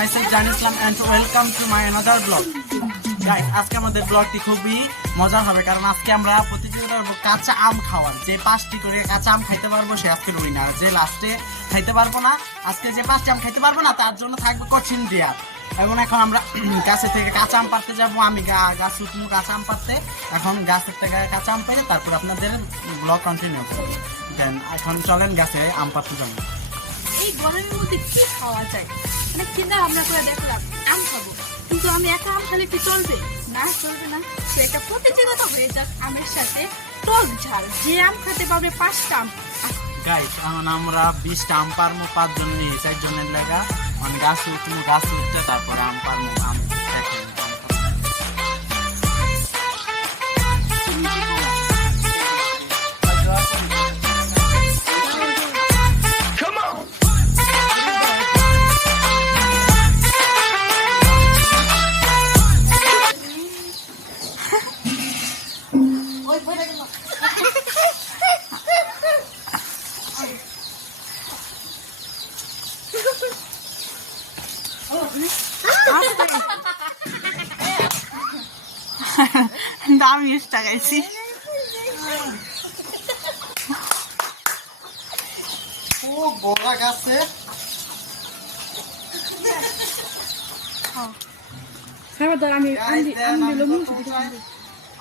myself Jan Islam and welcome to my another vlog. Guys, আজকে আমাদের ব্লগটি খুবই মজার হবে কারণ আজকে আমরা প্রতিযোগিতা করব কাঁচা আম খাওয়ার। যে 5টি করে কাঁচা আম খাইতে পারবো সে আজকে উইনার। যে লাস্টে খাইতে পারবো না, আজকে যে 5টি আম খাইতে পারবো না তার জন্য থাকবে কঠিন দেয়ার। এবং এখন আমরা গাছে থেকে কাঁচা আম পাড়তে যাবো। আমি গাছ উঠবো কাঁচা আম পাড়তে। এখন গাছের থেকে কাঁচা আম পেয়ে তারপর আপনাদের ব্লগ কন্টিনিউ করবো। দেন এখন চলেন গাছে আম পাড়তে যাবো। এই গরমের মধ্যে কি খাওয়া যায়, মানে চিন্তা ভাবনা করে দেখলাম আম খাবো, কিন্তু আমি একা আম খালে কি চলবে? না, চলবে না। সে একটা প্রতিযোগিতা হয়ে যাক আমের সাথে টক ঝাল। যে আম খেতে পারবে 5টা আম। গাইস এখন আমরা 20টা আম পারবো, 5 জন নিয়ে 4 জনের লাগা মানে গাছ উঠবো, গাছ উঠতে তারপরে আম পারবো। আম দেখেন দাম 20 টাকাইছি। ও বড় গাছে সারাদার আমি দিলাম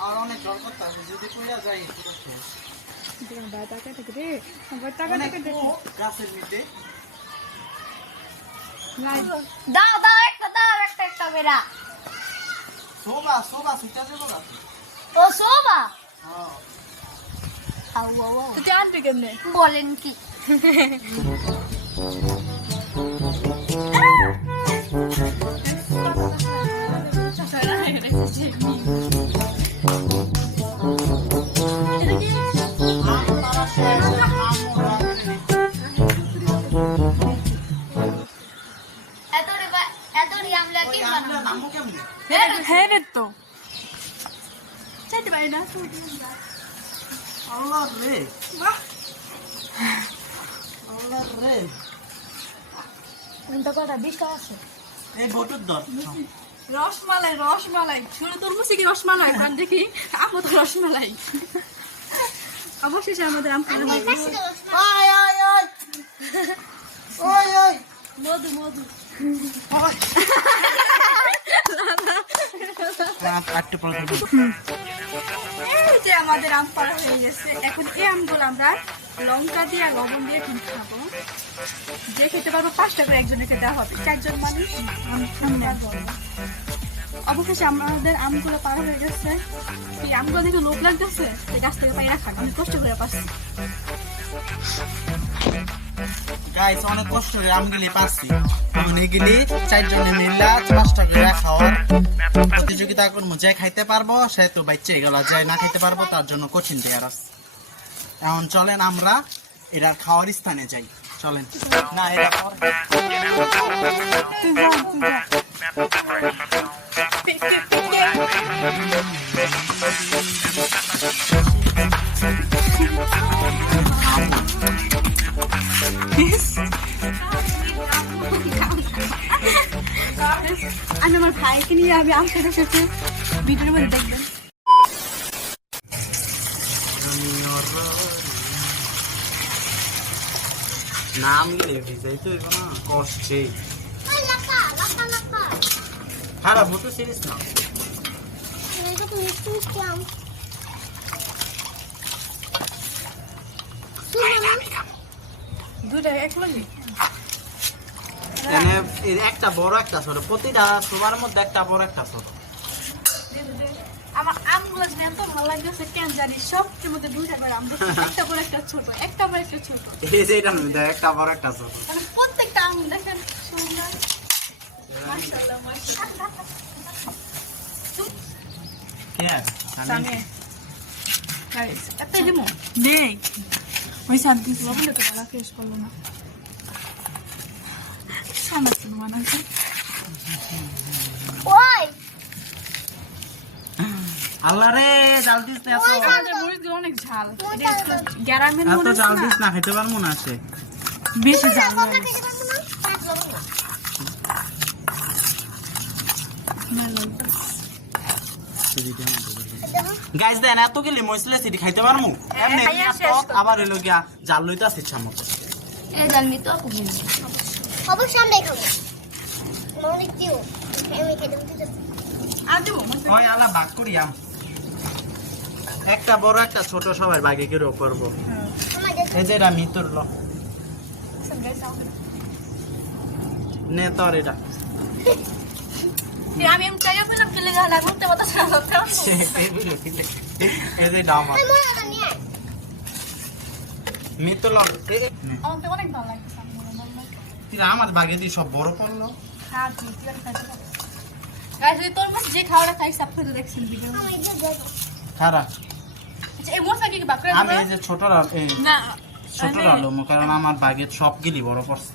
আর অনেক জল করতে আছে, যদি কইরা যাই পুরো গাছের মধ্যে দাও একটা বেরা সোবা সুটা দেবো না ও সোবা তুই আনবি কেমনে? বলেন কি হ্যাঁ রে, তো চাইতে পারি না। আল্লাহ রে আল্লাহ রে, কটা 20 টাকা আছে। এই বটুর দর রসমালাই শুনে তোর মুসি কি রসমালাই কারণ দেখি আমও তো রসমালাই। অবশেষে আমাদের আম খাওয়া হয়ে গেছে। ওই মধু যে আমাদের আম পাড়া হয়ে গেছে। এখন এই আমগুলো আমরা লঙ্কা দিয়ে আর লবণ দিয়ে কিন্তু খাবো। যে খেতে পারবো 5টা করে একজনকে দেওয়া হবে, 4 জন মানুষ অবশেষে আমাদের আমগুলো পাড়া হয়ে গেছে। এই আমগুলো দেখে লোভ লাগতেছে, এই গাছ থেকে পাইরা খান। আমি কষ্ট করে পাচ্ছি। গাইস অনেক কষ্ট করে আমগুলি পাচ্ছি। এখন এগুলি 4 জনে মিলে 5টা করে খাওয়ার প্রতিযোগিতা করবো। যে খাইতে পারবো সে তো বাচ্চা গেল, যে না খাইতে পারবো তার জন্য কঠিন দেয়ার আছে। এখন চলেন আমরা এটার খাওয়ার স্থানে যাই। চলেন না এটা আমি আমার ভাইকে নিয়ে আমি আম খেতে খেতে ভিডিওর মধ্যে দেখবেন। নাম গেলে ভিজাই তো না কষ্টে খারাপ মতো সিরিজ না। দুইটা একলগে একটা বড় একটা ছোট, প্রতিটা সবার মধ্যে একটা বড় একটা ছোট। আমার আমগুলো এত ভালো লাগতেছে কেন জানি, সবটির মধ্যে 2টা করে আম দেখছি, একটা বড় একটা ছোট, একটা বড় একটা ছোট। এই যে এটা মধ্যে একটা বড় একটা ছোট, মানে প্রত্যেকটা আম দেখেন সুন্দর। মাশাআল্লাহ মাশাআল্লাহ। সামনে গাইস এত দিমু দেখ ওই শান্তি লবণ তো ভালো ফ্রেশ করলো না। সামনে তো মানাছে ওই আল্লাহ রে জাল দিস না, আমাদের মরিচ গুলো অনেক ঝাল। গ্যারামের এত মরিচ জাল না, দিস না, খেতে পারবো না। সে বেশি ঝাল হয়ে গেছে। গাইস দেন এত গেলি মইসলে সিটি খাইতে পারমু এমনি আবার হইলো গিয়া জাল লইতে আসছে ইচ্ছা মতো এই জানবি তো অবশ্যই আমরা খাবো অনেক দিও আমি খেতে দিতে আর দেবো ওই আলা ভাগ করি আম একটা বড় একটা ছোট সবাই ভাগে করে করবো এই যে এটা মিতর ল নে তোর এটা আমি চাইয়া পেলাম কি লেগে না ঘুরতে পারতাম না এই যে এটা আমার মিতর ল আমাকে অনেক ভালো লাগছে তুই আমার ভাগে দিয়ে সব বড় পড়লো হ্যাঁ ঠিক আছে গাইস তোর মাঝে যে খাওয়াটা খাইছ আপনি দেখছেন ভিডিও খারাপ আচ্ছা এই মোরসা কি বাকরা আমি এই যে ছোটরা না ছোটরা লো কারণ আমার ভাগে সব গিলি বড় পড়ছে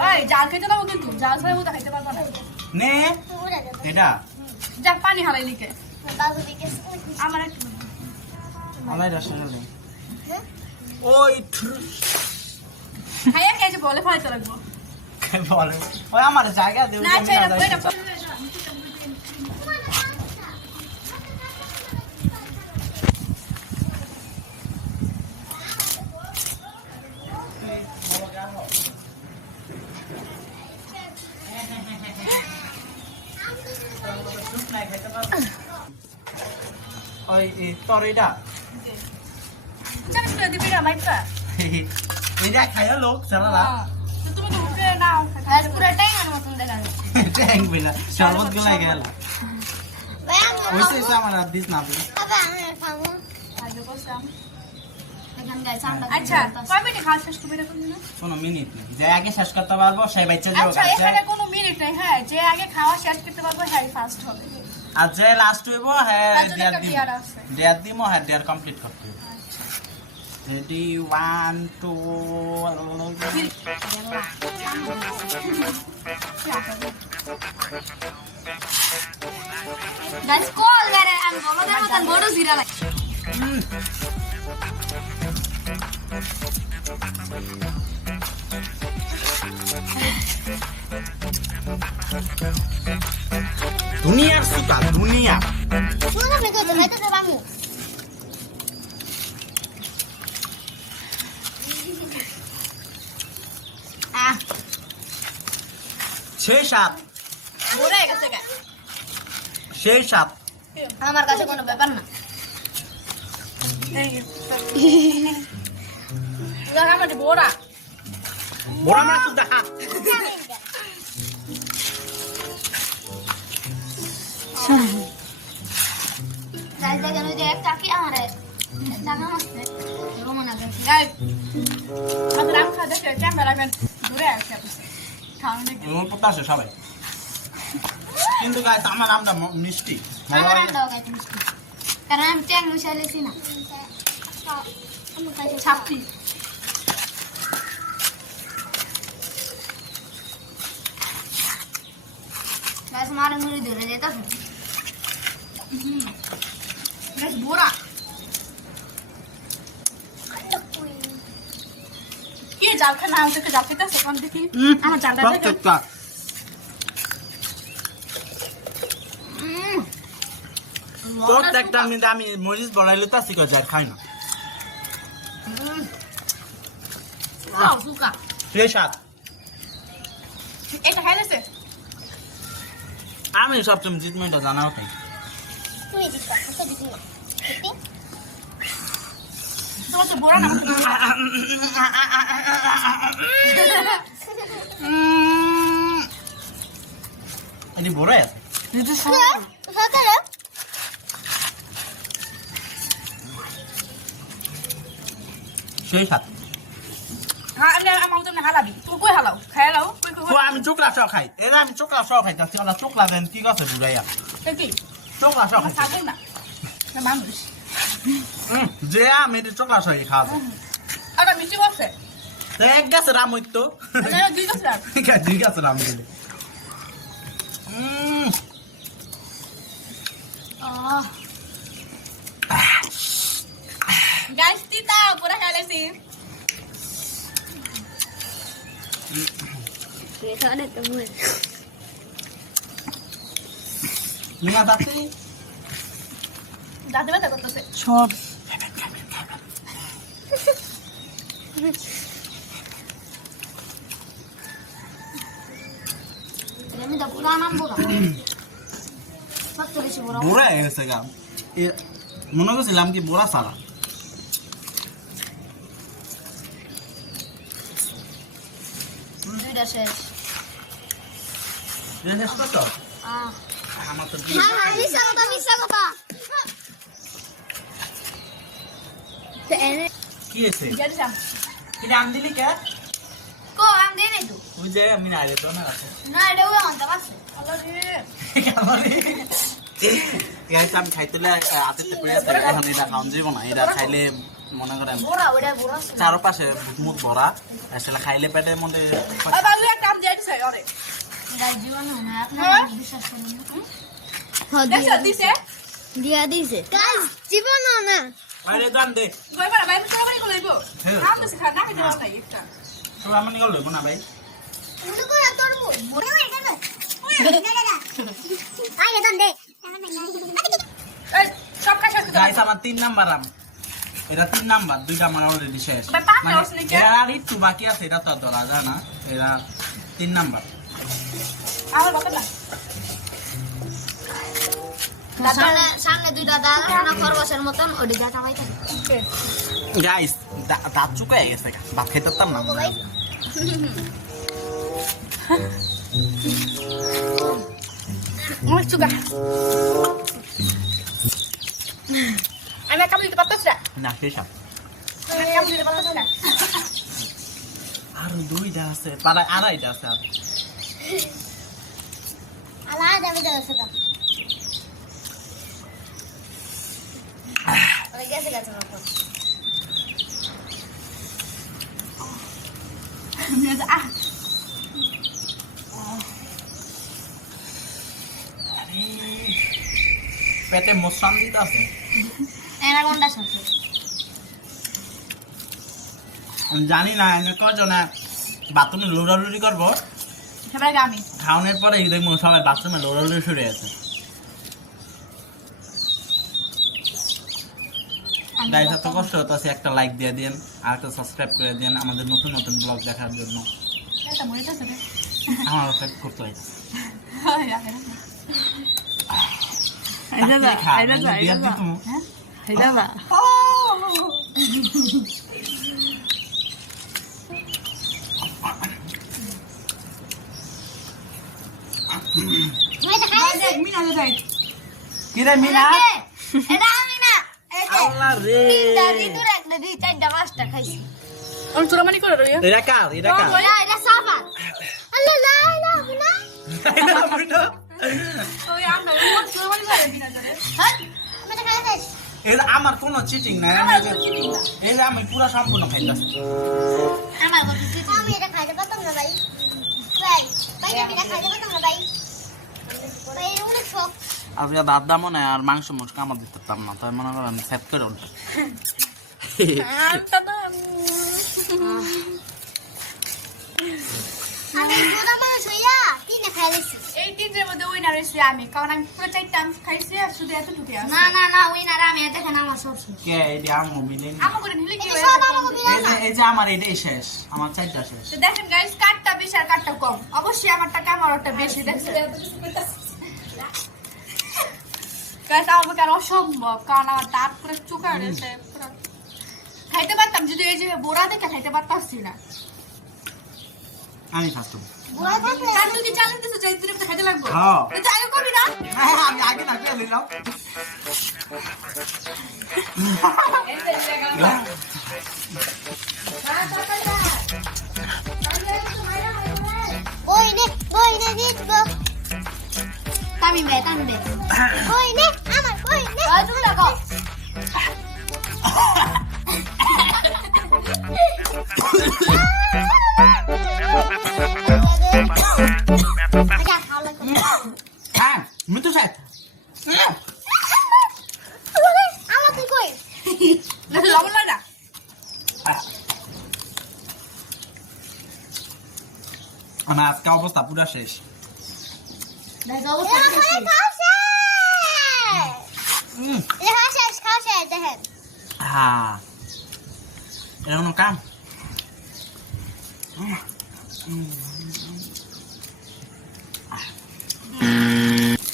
ওই জাল খেতে দাও কিন্তু জাল ছাড়া মতো খাইতে পারবা না নে এটা যা পানি হালাই লিখে আমার একটু আলাই রাসনে ওই খাইয়া খেয়ে বলে ফলাইতে লাগবো বলে ওই আমার জায়গা দেও না আচ্ছা এটা কইটা ওই তোর এটা জানিস তো দিবি না মাইকা এটা খাইয়া লোক চালালা তুমি তো উঠে নাও আর পুরোটাই আমার মতন দেখা যাচ্ছে ট্যাঙ্ক বিনা শরবত গুলাই গেল ওইসে আমার আর দিস না বলে আগে বসলাম এখান গাইস আমরা আচ্ছা কয় মিনিট খাওয়া শেষ করবে এরকম না কোনো মিনিট নেই যে আগে শেষ করতে পারবো সেই বাচ্চা দিব আচ্ছা এখানে কোনো মিনিট নেই হ্যাঁ যে আগে খাওয়া শেষ করতে পারবো হ্যাঁ ফার্স্ট হবে আর যে লাস্ট হইব হ্যাঁ তার জন্য দেয়ার একটা দিব দেয়ার আছে। দেয়ার দিব হ্যাঁ দেয়ার কমপ্লিট করতে হবে রেডি 1 2 গাইস কল বেরে আমি বলদের মতন বড় জিরা লাগে দুনিয়ার সুতা দুনিয়া শুনো না কই তো খাইতে দেব আমি সেই সাত বড় হয়ে গেছে গা সেই সাত আমার কাছে কোনো ব্যাপার না এই লাগা মানে বড়া বড় মাছ সুতা হাত গাইস দেখেন ওই যে একটা কি আমারে জানা আছে রোমানা গাইস গাইস আমাদের রাম খাওয়া দেখে ক্যামেরা রাখবেন দূরে আছে খাওয়া নাকি মোর পতা আছে সবাই কিন্তু গাইস আমার আমটা মিষ্টি আমার আন্দাও গাইস মিষ্টি কারণ আমি ট্যাং লুচাইলেছি না আমি খাইছি ছাপটি গাইস মারে মুড়ি ধরে যেতেছে গাইস বড়া কি জাল খানা আমাকে জাল খেতে আছে কোন দেখি আমার জালটা দেখে প্রত্যেকটা প্রত্যেকটা আমি মরিচ বড়াইলে তো আসি যাই খাই না খাও সুকা সেই সাত এটা খাইলেছে আমি সবসময় জিতমেন্টটা জানাও খাই তুই দিস কত দিবি তোমার তো বড়া না এটি বড় আছে সকালে সেই সাত হ্যাঁ আমি আমার তো হালাবি তুই কই হালাও খাইলাও কই কই তো আমি চোখলা সহ খাই এরা আমি চোখলা সহ খাই তাহলে ওরা চোখলা দেন কি আছে বুঝাইয়া কি চোখলা সহ আমার খাই খাবে না না মানুষ যে আমি এটি চোখলা সহ খাওয়া যায় আর মিষ্টি বসে তো এক গাছে রাম হইতো না দুই গেছে আর ঠিক আছে রাম দিলে গাইস তিতা পুরা খাইলেছি এখানে তো মিনা দাঁতে দাঁতে ব্যথা করতেছে সব আমি তো পুরা নাম বলা সব বেশি বড় বুড়া হয়ে গেছে গা মনে করছিলাম কি বুড়া সারা দুইটা শেষ আমার তো মিশা কথা কি আছে যেটা চাম এটা আম দিলি কে কো আম দে নাই তো ওই যে আমি না রে তো না আছে না এটা ওই আনতে পারছে গাইস আমি খাইতেলে আতিতে পড়ে আছে এখন এটা খাওন যাব না এটা খাইলে মনে করেন বড়া ওটা বড়া চারপাশে মুখ ভরা আসলে খাইলে পেটের মধ্যে আর বাবু একটা আম দিয়ে দিছে আরে গাই জীবন না আপনারা বিশ্বাস করুন দেখছ দিছে দিয়া দিছে গাইস জীবন না আরে দাম দে গই পারা ভাই তো বাড়ি করে লইবো আম দিছে খা না খেতে পারতাই একটা তো আমি নিগল লইব না ভাই মুদু করে তোরবো আগে দাম দে এই সব কাজ করতে গাইস আমার 3 নাম্বার আম এটা 3 নাম্বার দুইটা আমার অলরেডি শেষ ভাই, পাঁচ নাম্বার আছে নাকি? এর আর একটু বাকি আছে এটা তো আর ধরা যায় না এটা 3 নাম্বার আমার বাবা না সামনে সামনে দুইটা দাঁড়া খরগোশের মতন ওডি দাঁড়া ভাই থাকে গাইস দাঁত চুকায় গেছে ভাত খেতে পারতাম না ভাই আমার চুগা আমি কাম দিতে পারতাছ না না শেষ আম। আমি কাম দিতে পারতাছ না আর দুইটা আছে পাড়ায় আড়াইটা আছে আর আলা দাবি দাও সেটা ওই গেছে গেছে রকম আহ পেটে মশান দিতে আছে এনা কোনটা সত্যি আমি জানি না আমি কজনে বাথরুমে লড়ালড়ি করবো সবাই আমি খাওয়ানোর পরে দেখবো সবাই বাথরুমে লড়ালড়ি শুরু আছে গাইস এত কষ্ট হচ্ছে একটা লাইক দিয়ে দিন আর একটা সাবস্ক্রাইব করে দিন আমাদের নতুন নতুন ব্লগ দেখার জন্য এটা মরে যাচ্ছে রে আমার সাবস্ক্রাইব করতে হয় এটা খাইছে মিনা যাই কিরে মিনা এটা আমি না এটা আল্লাহ রে তিনটা ভিতরে একটা দুই চারটা পাঁচটা খাইছি আমি চুরামানি করে রই এটা কার এটা কার এটা সাফা আল্লাহ লা লা না ওই আমরা চুরামানি করে মিনা যারে হ্যাঁ আমি তো খাইছি এটা আমার কোনো চিটিং নাই আমার কোনো চিনি না এই যে আমি পুরো সম্পূর্ণ খাইতেছি আমার কথা আমি এটা খাইতে পারতাম না ভাই ভাই আমি এটা খাইতে পারতাম না ভাই ভাই এর অনেক শখ আজকে দাঁত দামও নেই আর মাংস মুসকা আমার দিতে পারতাম না তাই মনে করেন সেট করে উঠবে আমি দুধা মানুষ হইয়া তিনে খাইছি এই তিনটের মধ্যে উইনার হয়েছি আমি কারণ আমি পুরো চারটা আম খাইছি আর শুধু এত ঢুকে আছে না না না উইনার আমি এটা খানা আমার সব শেষ কে এই যে আমার মিলেন আমা করে নিলে কি এটা হয় সব আমাকে বিনা এই যে আমার এটাই শেষ আমার চারটা শেষ তো দেখেন গাইস কাটটা বেশি আর কাটটা কম অবশ্যই আমারটা কামারটা বেশি দেখছেন গাইস আমার কারণ অসম্ভব কারণ আমার দাঁত পুরো চুকা রয়েছে পুরো খাইতে পারতাম যদি এই যে বোরা দেখে খাইতে পারতামছি না আমি ফার্স্ট বুড়া থাকলে তার যদি চ্যালেঞ্জ দিতে চাই তুই তো খাইতে লাগবে হ্যাঁ। কিন্তু আগে করবি না আমি আগে না খেয়ে নিলাম বই নে জিতবো তামিম বে বই নে আমার বই নে তুমি লাগো আচ্ছা খাও লাগো হ্যাঁ মৃত্যু সাহেব আমার তুই কই লবণ লাগে না আমার আজকে অবস্থা পুরো শেষ দেখো অবস্থা এটা খাওয়া শেষ দেখেন। হ্যাঁ এরকম কাম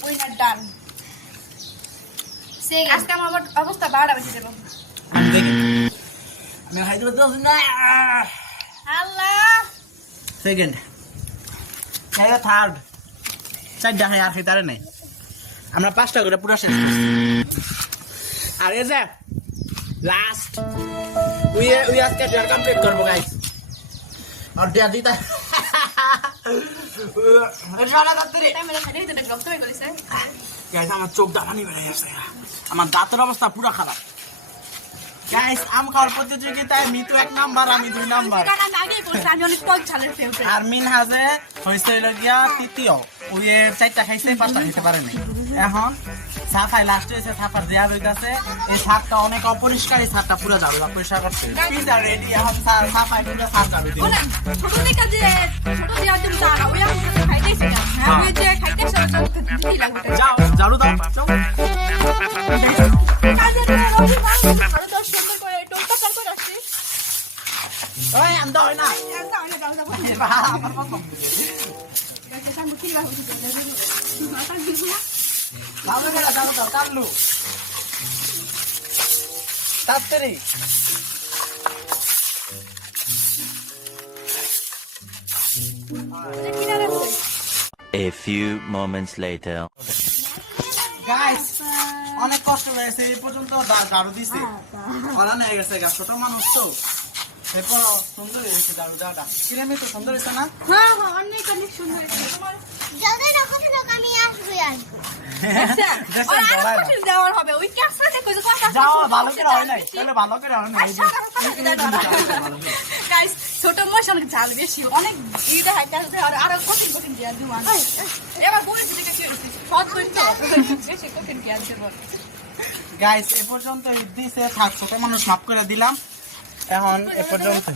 উইনার ডান। আজকে আমার অবস্থা 12টা বেজে যাবে। আমি দেখি আমি খাইতে পারতেছি না। আল্লাহ সেকেন্ড এটা থার্ড চারটা খাই আর খাইতে নাই আমরা 5টা করে পুরো শেষ করছি আর এই যে লাস্ট উই আজকে ডিয়ার কমপ্লিট করবো গাইস আর ডিয়ার দিতা এটা তাড়াতাড়ি টাইম মেরে খাইতে এটা ডক্টর হয়ে গেছে। গাইস আমার চোখ দামানি বেড়ে গেছে আমার দাঁতের অবস্থা পুরো খারাপ গাইস আম খাওয়ার প্রতিযোগিতায় মিতু 1 নাম্বার আমি 2 নাম্বার কারণ আমি আগেই বলছি আমি অনেক টক ঝালের ফেলতে। আর মিনহাজে হইছে গিয়া তৃতীয় ওই 4টা খাইছে 5টা খাইতে পারে নাই এখন সাফাই লাস্টে এসে সাফার দেয়া হইতাছে এই সাপটা অনেক অপরিষ্কার এই সাপটা পুরো যাবে পরিষ্কার করতে পিজা রেডি এখন সাফাই পুরো সাফ যাবে দিন বলেন ছোট থেকে যে ছোট দিয়া তুমি জানা ওই আমি খাইতেছি না হ্যাঁ ওই যে খাইতেছ কি লাগবে যাও ঝাড়ু দাও যাও কাজে রবি আরো 10 সুন্দর করে টোলটা কার করে আসছি। ওই আম দাও না যাও যাও যাও আমার কত এটা সামনে কি লাগবে মাথা দিবো না। দাও না দাও দাও কামলু তাড়াতাড়ি A few moments later. Guys অনেক কষ্ট হয়েছে এই পর্যন্ত ঝাড়ু দিছি করা নিয়ে গেছে গা ছোট মানুষ তো এরপর সুন্দর হয়েছে ঝাড়ু দেওয়াটা কিরমে তো সুন্দর হয়েছে না হ্যাঁ হ্যাঁ অনেক অনেক সুন্দর তোমার যদি না কোনো লোক আমি আসবই আসবো। দেখছেন, আর আরো বলাই না। কোশ্চেন দেওয়ার হবে ওই ক্যাসরাতে কইছো কথা যাও ভালো করে হয় নাই তাহলে ভালো করে হয় নাই এই যে গাইস ছোট মোষ অনেক ঝাল বেশি অনেক এইটা হাইতে আর আরো কঠিন কঠিন জ্ঞান দিব এবার বলেছি যে কি হইছে সহজ করতে বেশি কঠিন জ্ঞান দেব। গাইস এ পর্যন্ত দিছে থাক ছোট মানুষ মাফ করে দিলাম এখন এ পর্যন্ত